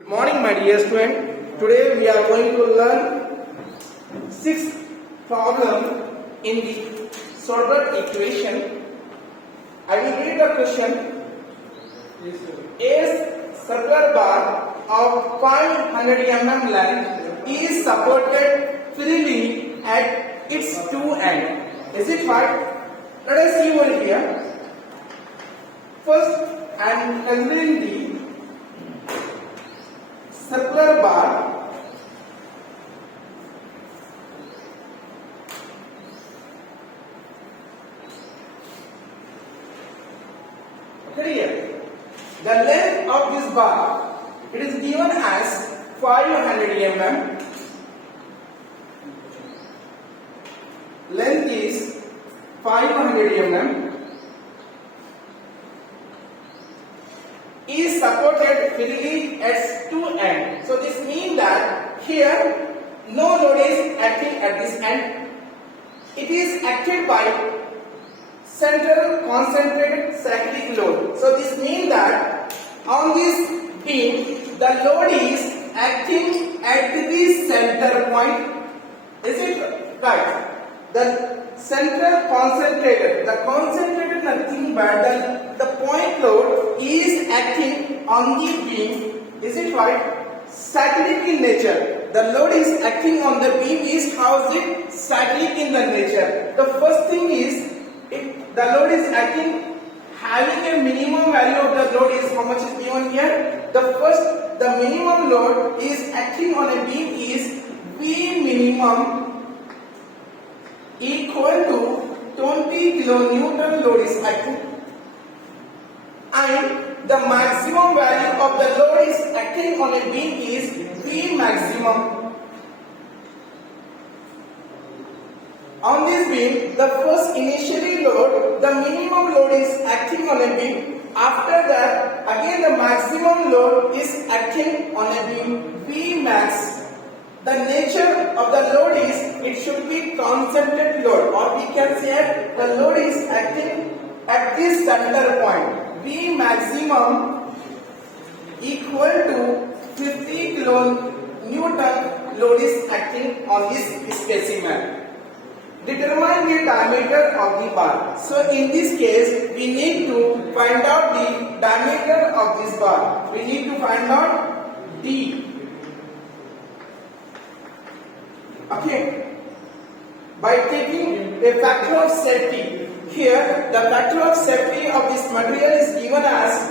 Good morning, my dear student. Today we are going to learn sixth problem in the Sordrat equation. I will read the question. A circular bar of 500 mm length is supported freely at its two ends. Is it right? Let us see over here. First, I am considering the circular bar here. The length of this bar, it is given as 500 mm. Length is 500 mm. Is supported freely at two ends. So this means that here no load is acting at this end. It is acted by central concentrated cyclic load. So this means that on this beam the load is acting at the center point. Is it right? The central concentrated, nothing but the point load is acting on the beam. Is it right? Cyclic in nature. The load is acting on the beam is how is it cyclic in the nature. The first thing is the load is acting, having a minimum value of the load is how much is given here. The minimum load is acting on a beam is V minimum equal to 20 kilonewton load is acting, and the maximum value of the load is acting on a beam is V maximum. On this beam, the first initially load, the minimum load is acting on a beam. After that, again the maximum load is acting on a beam V max. The nature of the load is it should be concentrated load, or we can say the load is acting at this center point. V maximum equal to 50 kilonewton load is acting on this specimen. Determine the diameter of the bar. So in this case, we need to find out the diameter of this bar. We need to find out D. Okay. By taking a factor of safety. Here, the factor of safety of this material is given as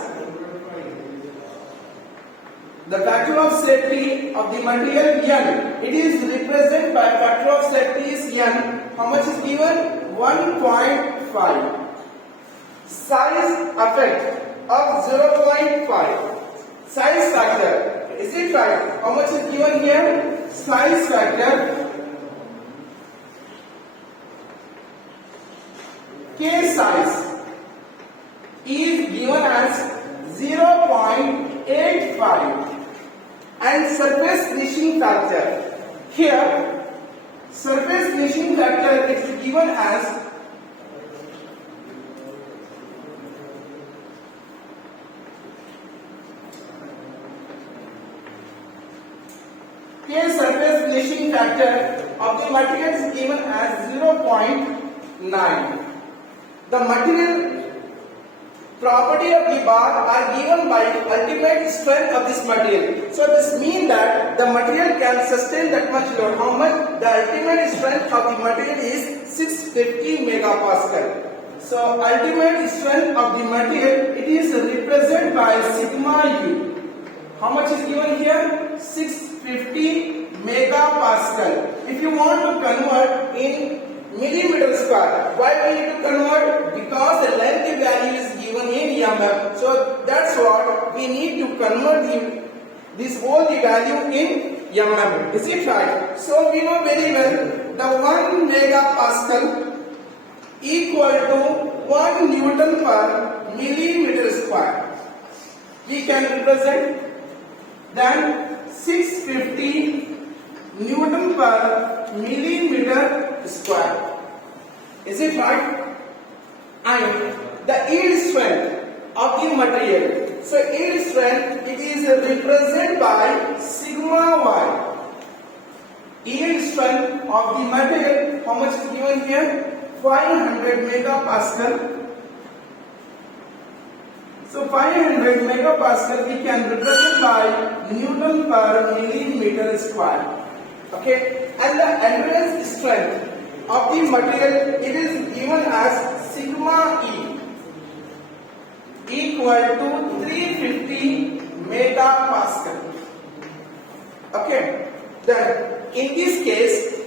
the factor of safety of the material N. It is represented by factor of safety is N. How much is given? 1.5. Size effect of 0.5. Size factor. Is it right? How much is given here? Size factor K size is given as 0.85, and surface finishing factor. Here, surface finishing factor is given as K surface finishing factor of the material is given as 0.9. The material property of the bar are given by ultimate strength of this material. So this means that the material can sustain that much load. How much? The ultimate strength of the material is 650 megapascal. So ultimate strength of the material, it is represented by sigma U. How much is given here? 650 megapascal. If you want to convert in millimeter square, why we need to convert? Because the length value is given in mm. So that's what we need to convert this whole value in mm. Is it right? So we know very well the 1 megapascal equal to 1 Newton per millimeter square. We can represent then 650 Newton per millimeter square. Is it right? And the yield strength of the material. So yield strength, it is represented by strength of the material, how much is given here? 500 megapascal. So 500 megapascal we can represent by Newton per millimeter square. Okay, and the endurance strength of the material, it is given as sigma E equal to 350 megapascal. Okay, then in this case,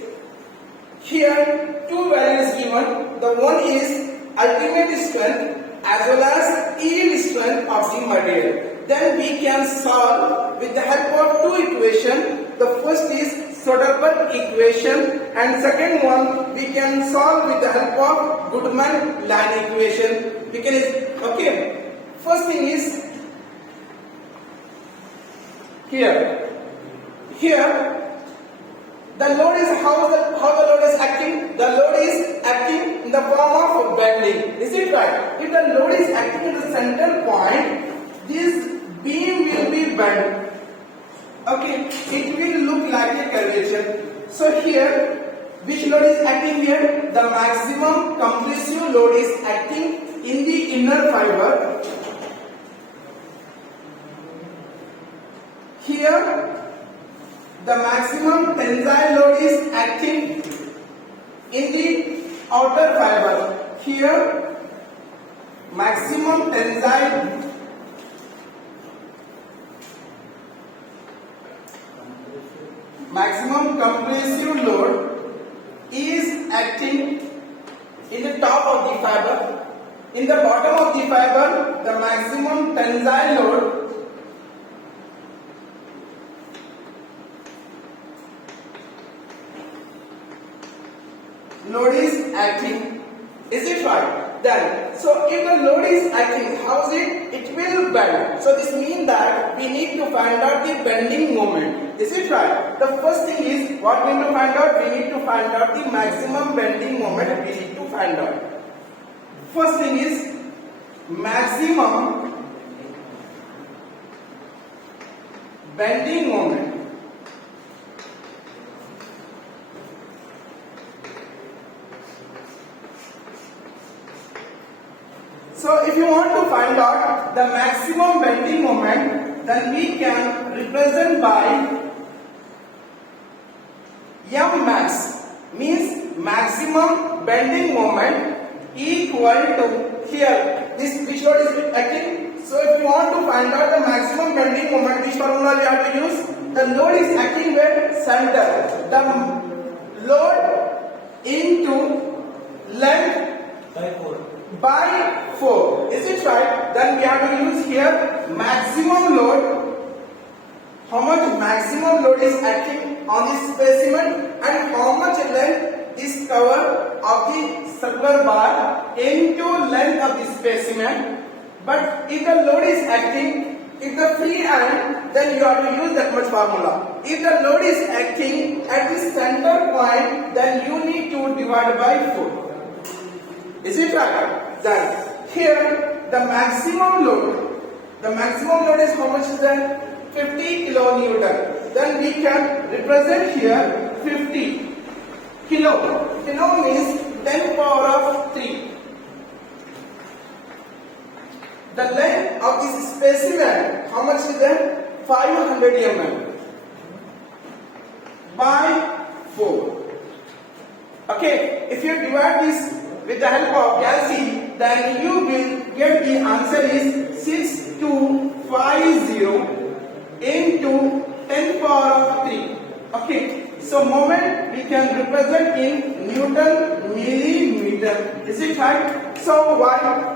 here two values given. The one is ultimate strength as well as yield strength of the material. Then we can solve with the help of two equations. The first is Soderberg equation, and second one we can solve with the help of Goodman-Lane equation. We can, okay. First thing is here the load is how the load is acting. The load is acting in the form of bending. Is it right? If the load is acting at the center point, this beam will be bent. Okay, it will look like a curvature. So here, which load is acting here? The maximum compressive load is acting in the inner fiber. Here, the maximum tensile load is acting in the outer fiber. Here, maximum compressive load is acting in the top of the fiber. In the bottom of the fiber, the maximum tensile load is acting. Is it right? Then, so if the load is acting, how is it? It will bend. So this means that we need to find out the bending moment. Is it right? The first thing is, what we need to find out? We need to find out the maximum bending moment. We need to find out. First thing is maximum bending moment. So if you want to find out the maximum bending moment, then we can represent by M max, means maximum bending moment equal to, here this which load is acting. So if you want to find out the maximum bending moment, which formula we have to use? The load is acting where? Center. The load into length by 4. Is it right? Then we have to use here maximum load. How much maximum load is acting on this specimen and how much length is cover of the circular bar into length of the specimen. But if the load is acting, if the free end, then you have to use that much formula. If the load is acting at the center point, then you need to divide by 4. Is it right? Then here the maximum load is how much is that? 50 kilonewton. Then we can represent here 50 kilo. Kilo means 10 power of 3. The length of this specimen, how much is that? 500 mm by 4. Okay, if you divide this with the help of calci, then you will get the answer is 6250 into 10 power of 3. Okay, so moment we can represent in Newton millimeter. Is it right? So why?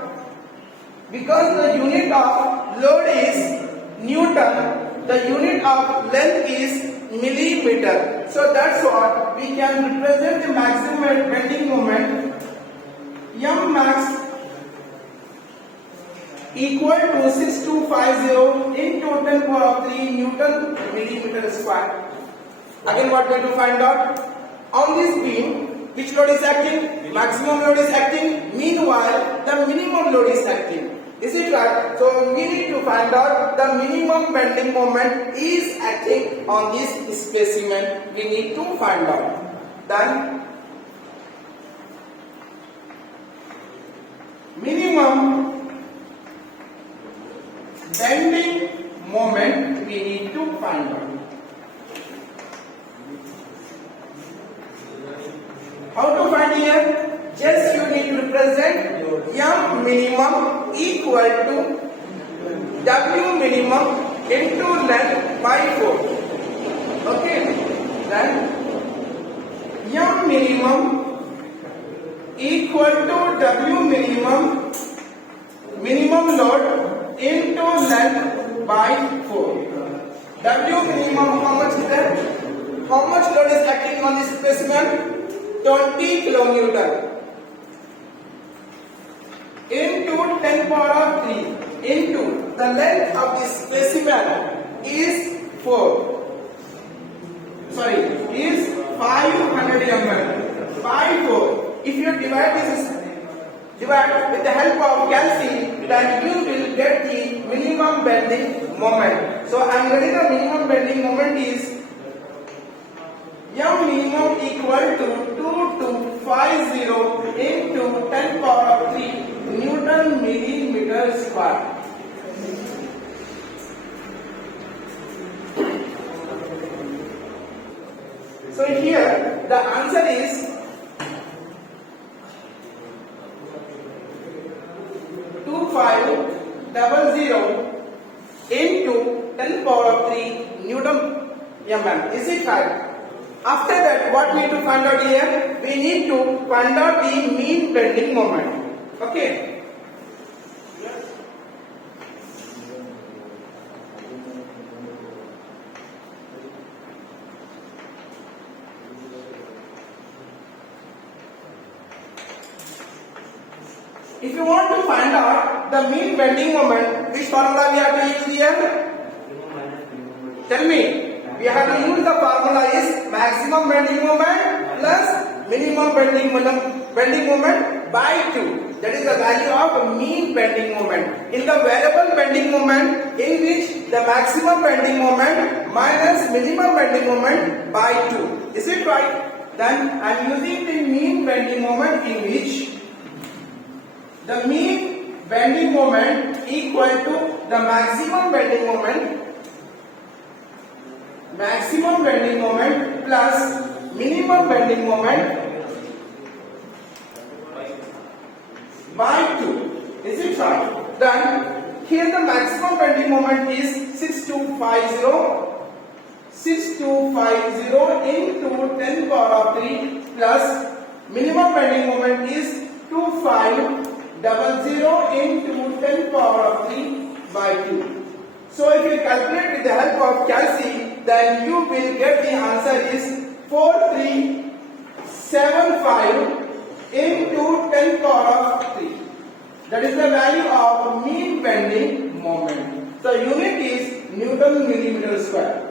Because the unit of load is Newton, the unit of length is millimeter. So that's what we can represent the maximum bending moment M max equal to 6250 into 10 power of 3 Newton millimeter square. Again, what we have to find out? On this beam, which load is acting? Maximum load is acting. Meanwhile, the minimum load is acting. Is it right? So we need to find out the minimum bending moment is acting on this specimen. We need to find out. then minimum bending moment we need to find out. How to find here? Just you need to represent M minimum equal to W minimum into length by 4. Okay, then M minimum equal to W minimum load into length by 4. W minimum, how much is that? How much load is acting on this specimen? 20 kilonewton into 10 power of 3 into the length of this specimen is 500 mm by 4. If you divide with the help of calci, then you will get the minimum bending moment. So I am getting the minimum bending moment is M minimum equal to 2250 into 10 power of 3 Newton millimeter square. So here the answer is 2500 into 10 power of 3 Newton mm. Is it right? After that, what we need to find out here? We need to find out the mean bending moment. Okay. If you want to find out the mean bending moment, which formula we have to use here? Tell me. We have to use the formula is maximum bending moment plus minimum bending moment by 2. That is the value of mean bending moment. In the variable bending moment, in which the maximum bending moment minus minimum bending moment by 2. Is it right? Then I am using the mean bending moment, in which the mean bending moment equal to the maximum bending moment plus minimum bending moment by 2. Is it right? Then here the maximum bending moment is 6250 into 10 power of 3 plus minimum bending moment is 2500 into 10 power of 3 by 2. So if you calculate with the help of calci, then you will get the answer is 4375 into 10 power of 3. That is the value of mean bending moment. The unit is Newton millimeter square.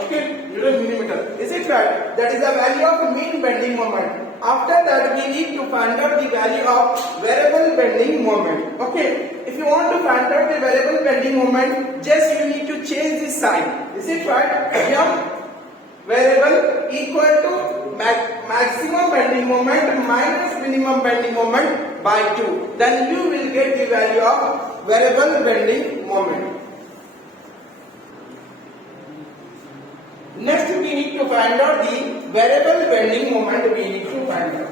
Okay, Newton millimeter. Is it right? That is the value of mean bending moment. After that, we need to find out the value of variable bending moment. Okay, if you want to find out the variable bending moment, just you need to change the sign. Is it right? M variable equal to maximum bending moment minus minimum bending moment by 2. Then you will get the value of variable bending moment. Next, we need to find out the variable bending moment. We need to find out.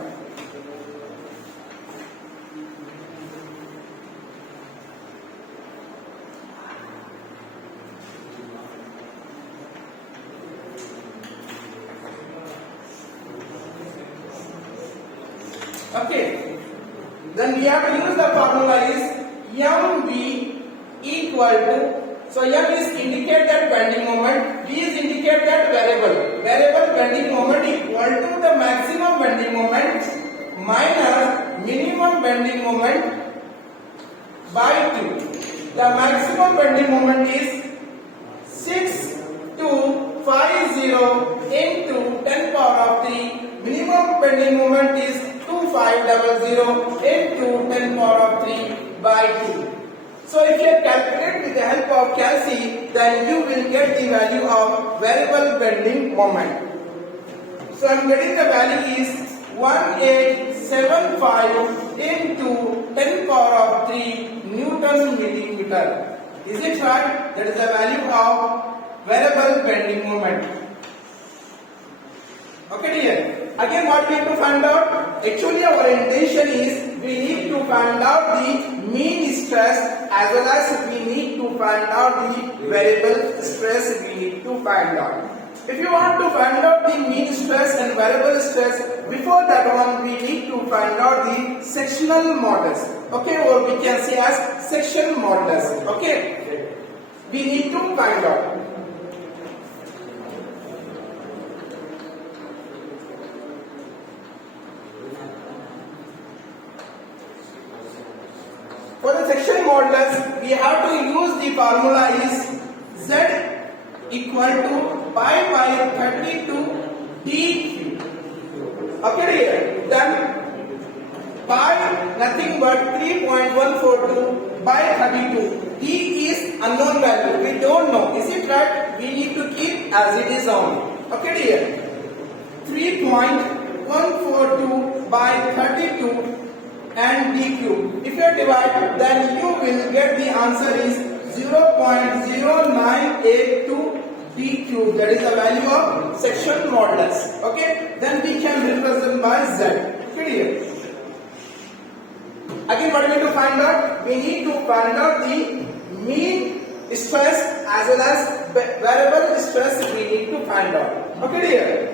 Okay. Then we have to use the formula is MV equal to. So M is indicate that bending moment, V is indicate that variable. Variable bending moment equal to the maximum bending moment minus minimum bending moment by 2. The maximum bending moment is 6250 into 10 power of 3. Minimum bending moment is 2500 into 10 power of 3 by 2. So if you calculate with the help of calci, then you will get the value of variable bending moment. So I'm getting the value is 1875 into 10 power of 3 Newton millimeter. Is it right? That is the value of variable bending moment. Okay dear. Again what we need to find out? Actually our intention is we need to find out the mean stress as well as we need to find out the variable stress we need to find out. If you want to find out the mean stress and variable stress, before that one we need to find out the sectional modulus. Okay, or we can say as section modulus. Okay, we need to find out. For the section modulus, we have to use the formula is Z equal to pi by 32 dq. Okay dear. Then pi nothing but 3.142 by 32. D is unknown value. We don't know. Is it right? We need to keep as it is only. Okay dear. 3.142 by 32 and dq. If you divide, then you will get the answer is 0.0982 dq. That is the value of section modulus. Okay, then we can represent by z. Clear? Again, what we need to find out? We need to find out the mean stress as well as variable stress. We need to find out. Okay, dear.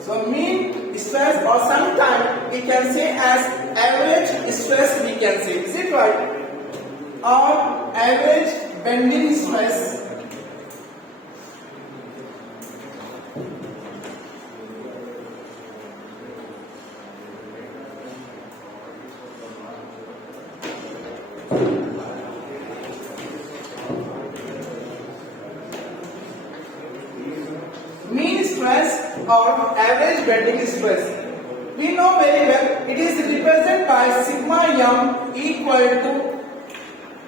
So mean stress, or sometimes we can say as average stress, we can say. Is it right? Or average bending stress. Mean stress or average bending stress. We know very well it is represented by sigma m equal to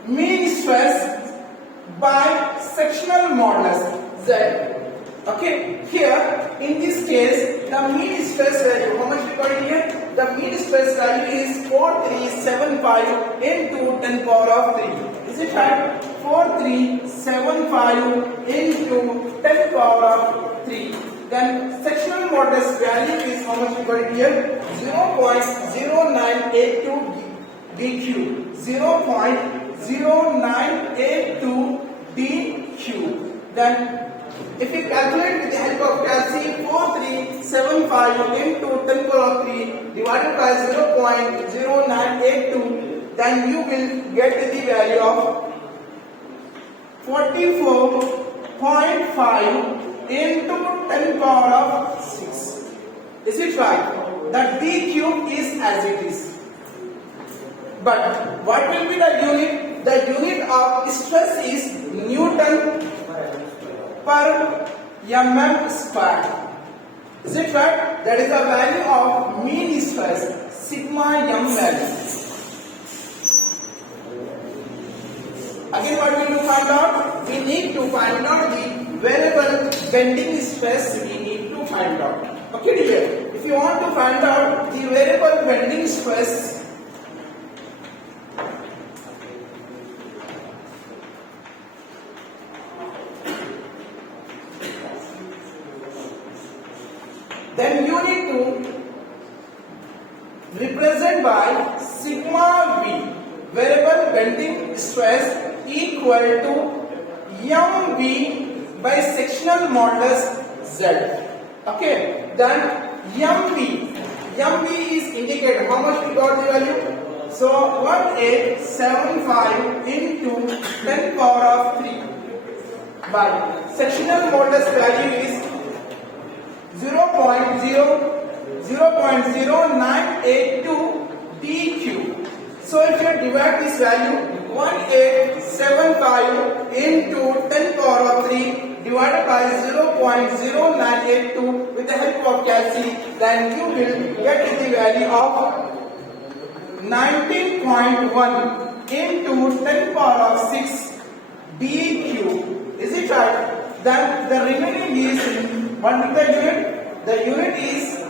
mean stress by sectional modulus Z. Okay, here in this case the mean stress value, how much we got it here? The mean stress value is 4375 into 10 power of 3. Is it right? 4375 into 10 power of 3. Then sectional modulus value is how much we got it here? 0.0982 dq. 0.0982 dq. Then if we calculate with the help of calcium, 4375 into 10 power of 3 divided by 0.0982, then you will get the value of 44.5 into 10 power of 6. Is it right? The dq is as it is. But what will be the unit? The unit of stress is Newton per mm square. Is it right? That is the value of mean stress, sigma m value. Again, what we need to find out? We need to find out the variable bending stress. We need to find out. Okay, dear. If you want to find out the variable bending stress, then you need to represent by sigma v, variable bending stress equal to mv by sectional modulus z. Okay, then mv is indicated. How much we got the value? So 1875 into 10 power of 3 by sectional modulus value is 0.0982 dq. So if you divide this value 1875 into 10 power of 3 divided by 0.0982 with the help of calculation, then you will get the value of 19.1 into 10 power of 6 dq. Is it right? Then What is the unit? The unit is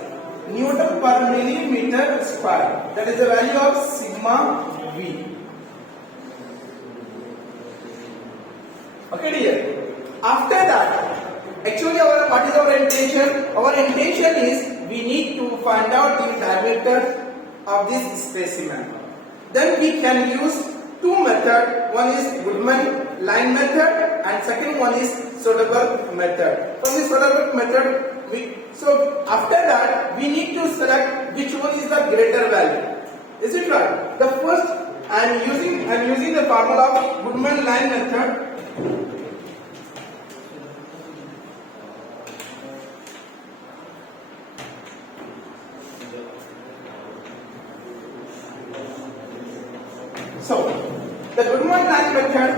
Newton per millimeter square. That is the value of sigma V. Okay dear. After that, actually what is our intention? Our intention is we need to find out the diameter of this specimen. Then we can use two methods. One is Goodman line method and second one is Soderberg method. From the Soderberg method, after that we need to select which one is the greater value. Is it right? The first I am using the formula of Goodman line method. So, the Goodman line method,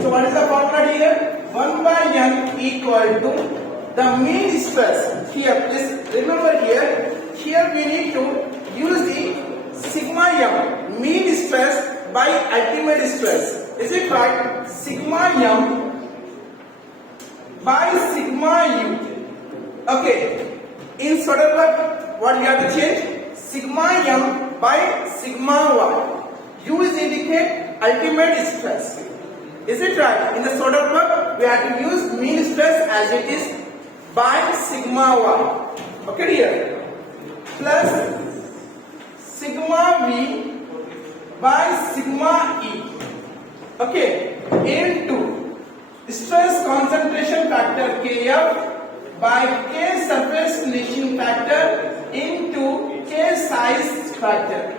so what is the formula here? 1 by n equal to the mean stress. Here, please remember here we need to use the sigma m, mean stress by ultimate stress. Is it right? Sigma m by sigma u. Okay, in Soderberg, what you have to change? Sigma m by sigma y. U is indicate ultimate stress. Is it right? In the Soderberg, we have to use mean stress as it is by sigma y. Okay dear. Plus sigma v by sigma e. Okay. Into stress concentration factor Kf by K surface finishing factor into K size factor.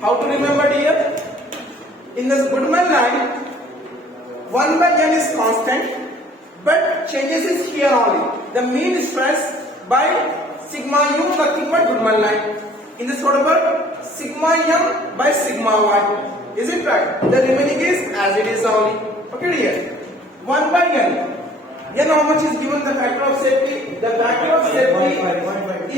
How to remember dear? In this Goodman line, 1 by n is constant, but changes is here only. The mean stress by sigma u, nothing but Goodman line. In this Soderberg, sigma m by sigma y. Is it right? The remaining is as it is only. Okay dear. 1 by n. N how much is given the factor of safety? The factor of safety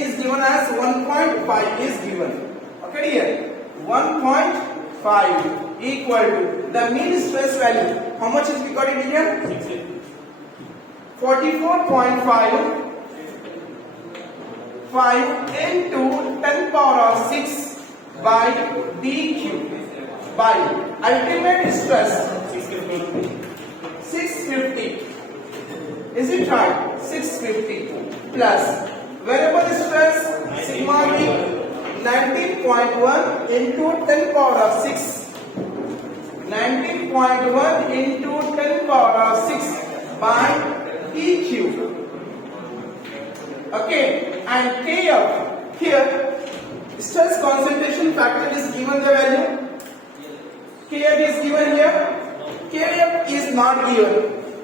is given as 1.5 is given. Okay dear. 1.5 equal to the mean stress value. How much is we got it here? 44.5 into 10 power of 6 by dq by ultimate stress 650. Is it right? 650 plus variable stress sigma v 19.1 into 10 power of 6. 19.1 into 10 power of 6 by dq. Okay, and Kf here stress concentration factor is given the value. Kf is given here. Kf is not given.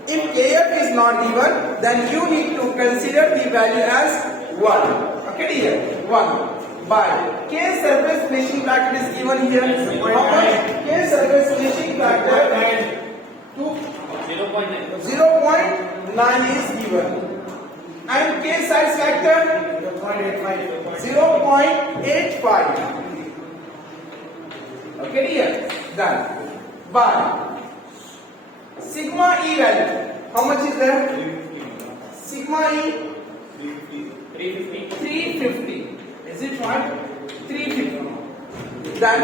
If Kf is not given, then you need to consider the value as 1. Okay, dear, 1. By K surface finishing factor is given here. How much? K surface finishing factor 0.9 is given. And K size factor 0.85. Okay dear, done. By sigma E value, how much is there? Sigma E 350. Is it right? 350. Then,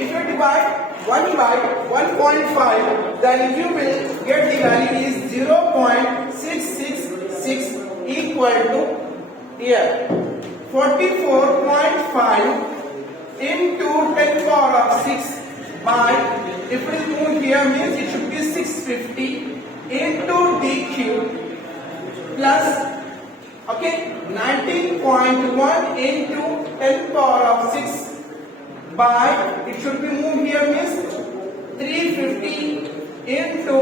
if you divide 1 by 1.5, then you will get the value is 0.666 equal to here 44.5 into 10 power of 6 by, if it is moved here means it should be 650 into dq plus, okay, 19.1 into 10 power of 6 by, it should be moved here means 350 into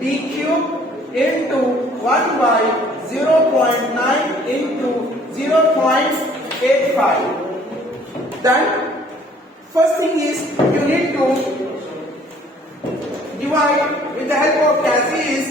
dq into 1 by 0.9 into 0.85. Then first thing is you need to divide with the help of Cassie is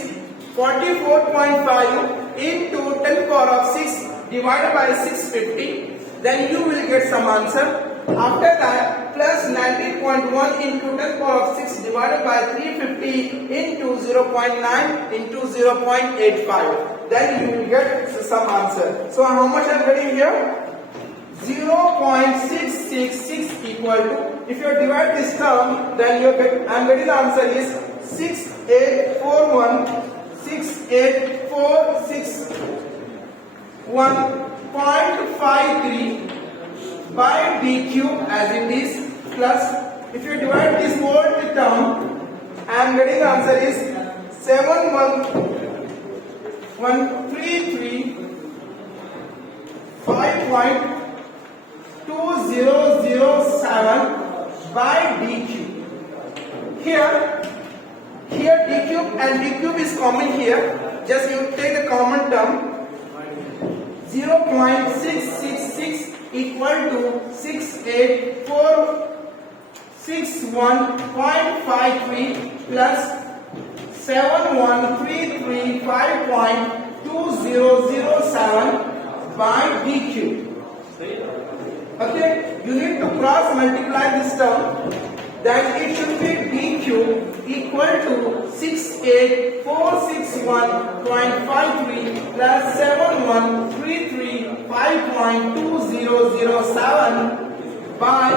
44.5 into 10 power of 6 divided by 650. Then you will get some answer. After that, plus 19.1 into 10 power of 6 divided by 350 into 0.9 into 0.85. then you will get some answer. So how much I am getting here? 0.666 equal to, if you divide this term, then you get, I am getting the answer is 6841.53 by d cube as it is, plus, if you divide this whole term, I am getting the answer is 71335.2007 by d cube. Here d cube and d cube is common here. Just you take the common term. 0.666 equal to 68461.53 plus 7135.2007 by d cube. Okay, you need to cross multiply this term. That it should be d cube equal to 68461.53 plus 7135.2007 by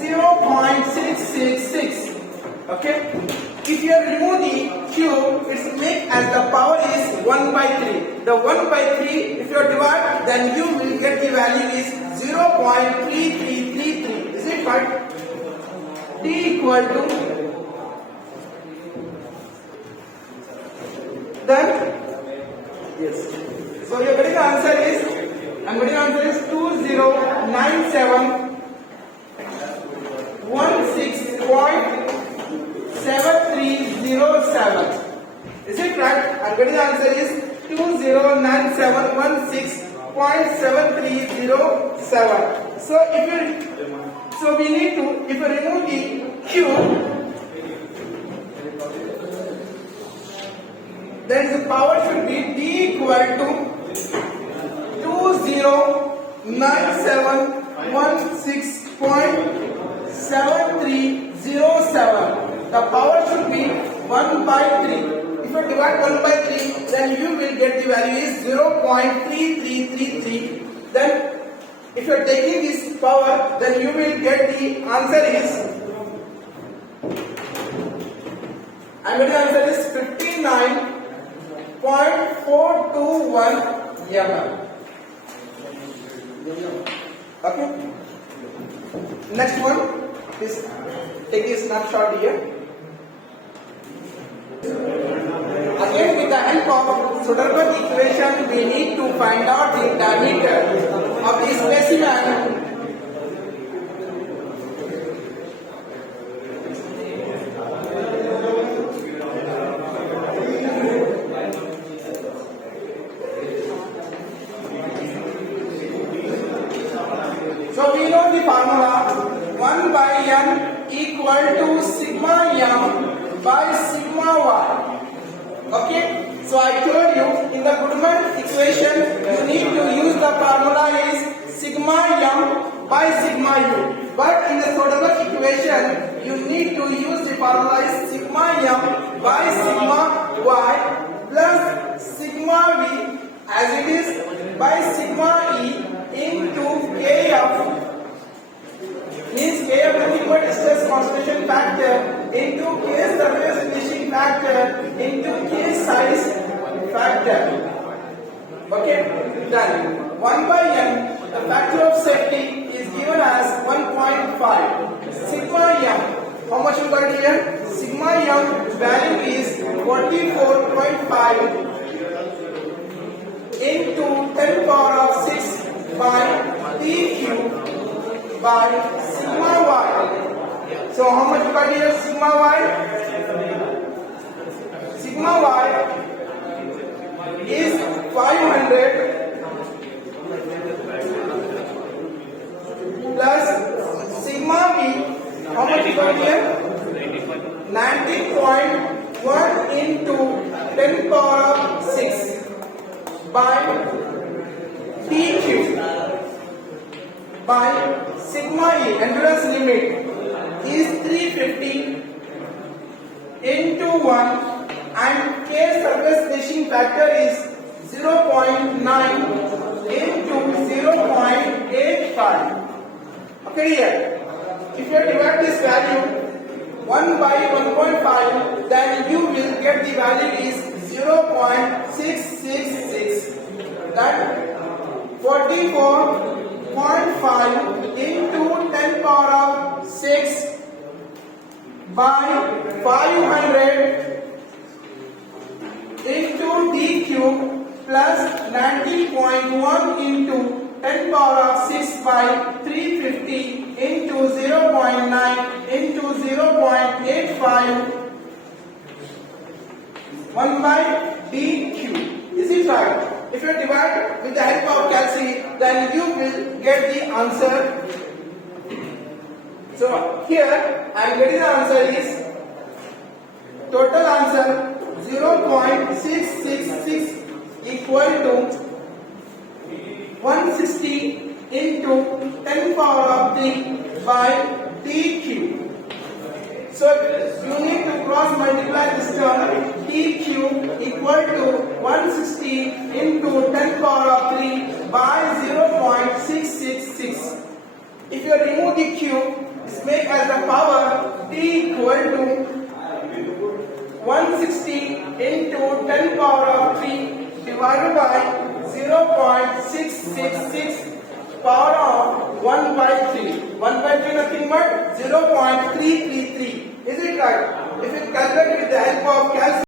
0.666. Okay, if you remove the cube, it's make as the power is 1 by 3. The 1 by 3, if you divide, then you will get the value is 0.3333. Is it right? D equal to, then yes, so your getting answer is, I'm getting answer is 209716.7307. Is it right? I'm getting answer is 209716.7307. So we need to, if you remove the cube, then the power should be d equal to 209716.7307. The power should be 1 by 3. If you divide 1 by 3, then you will get the value is 0.3333. Then if you are taking this power, then you will get the answer is, and the answer is 59.421 mm. Okay. Next one, please take a snapshot here. Again, with the help of Soderberg equation, we need to find out the diameter of the specimen. So we know the formula 1 by n equal to sigma m by sigma y. Okay, so I told you in the Goodman equation you need to use the formula is sigma m by sigma u, but in the Soderberg equation you need to use the formula is sigma m by sigma y plus sigma v as it is by sigma e into kf, means kf nothing but stress concentration factor into k surface finishing factor into k size factor. Okay, done. 1 by n, the factor of safety is given as 1.5. Sigma m, how much we got here? Sigma m value is 44.5 into 10 power of 6 by d cube by sigma y. So how much we got here? Sigma y. Sigma y is 500 plus sigma v. How much we got here? 90.1 into 10 power of 6 by d cube by sigma e, endurance limit is 350 into 1 and K surface finishing factor is 0.9 into 0.85. Okay, here. If you divide this value 1 by 1.5, then you will get the value is 0.666. That 44.5 into 10 power of 6 by 500 into d cube plus 90.1 into 10 power of 6 by 350 into 0.9 into 0.85 1 by d cube. Is it right? If you divide with the help of calculus, then you will get the answer. So here I am getting the answer is total answer 0.666 equal to 160 into 10 power of 3 by d cube. So you need to cross multiply this term. D cube equal to 160 into 10 power of 3 by 0.666. If you remove the cube, this make as the power d equal to 160 into 10 power of 3 divided by 0.666 power of 1 by 3. 1 by 3 nothing but 0.333. Is it right? If you calculate with the help of calculus,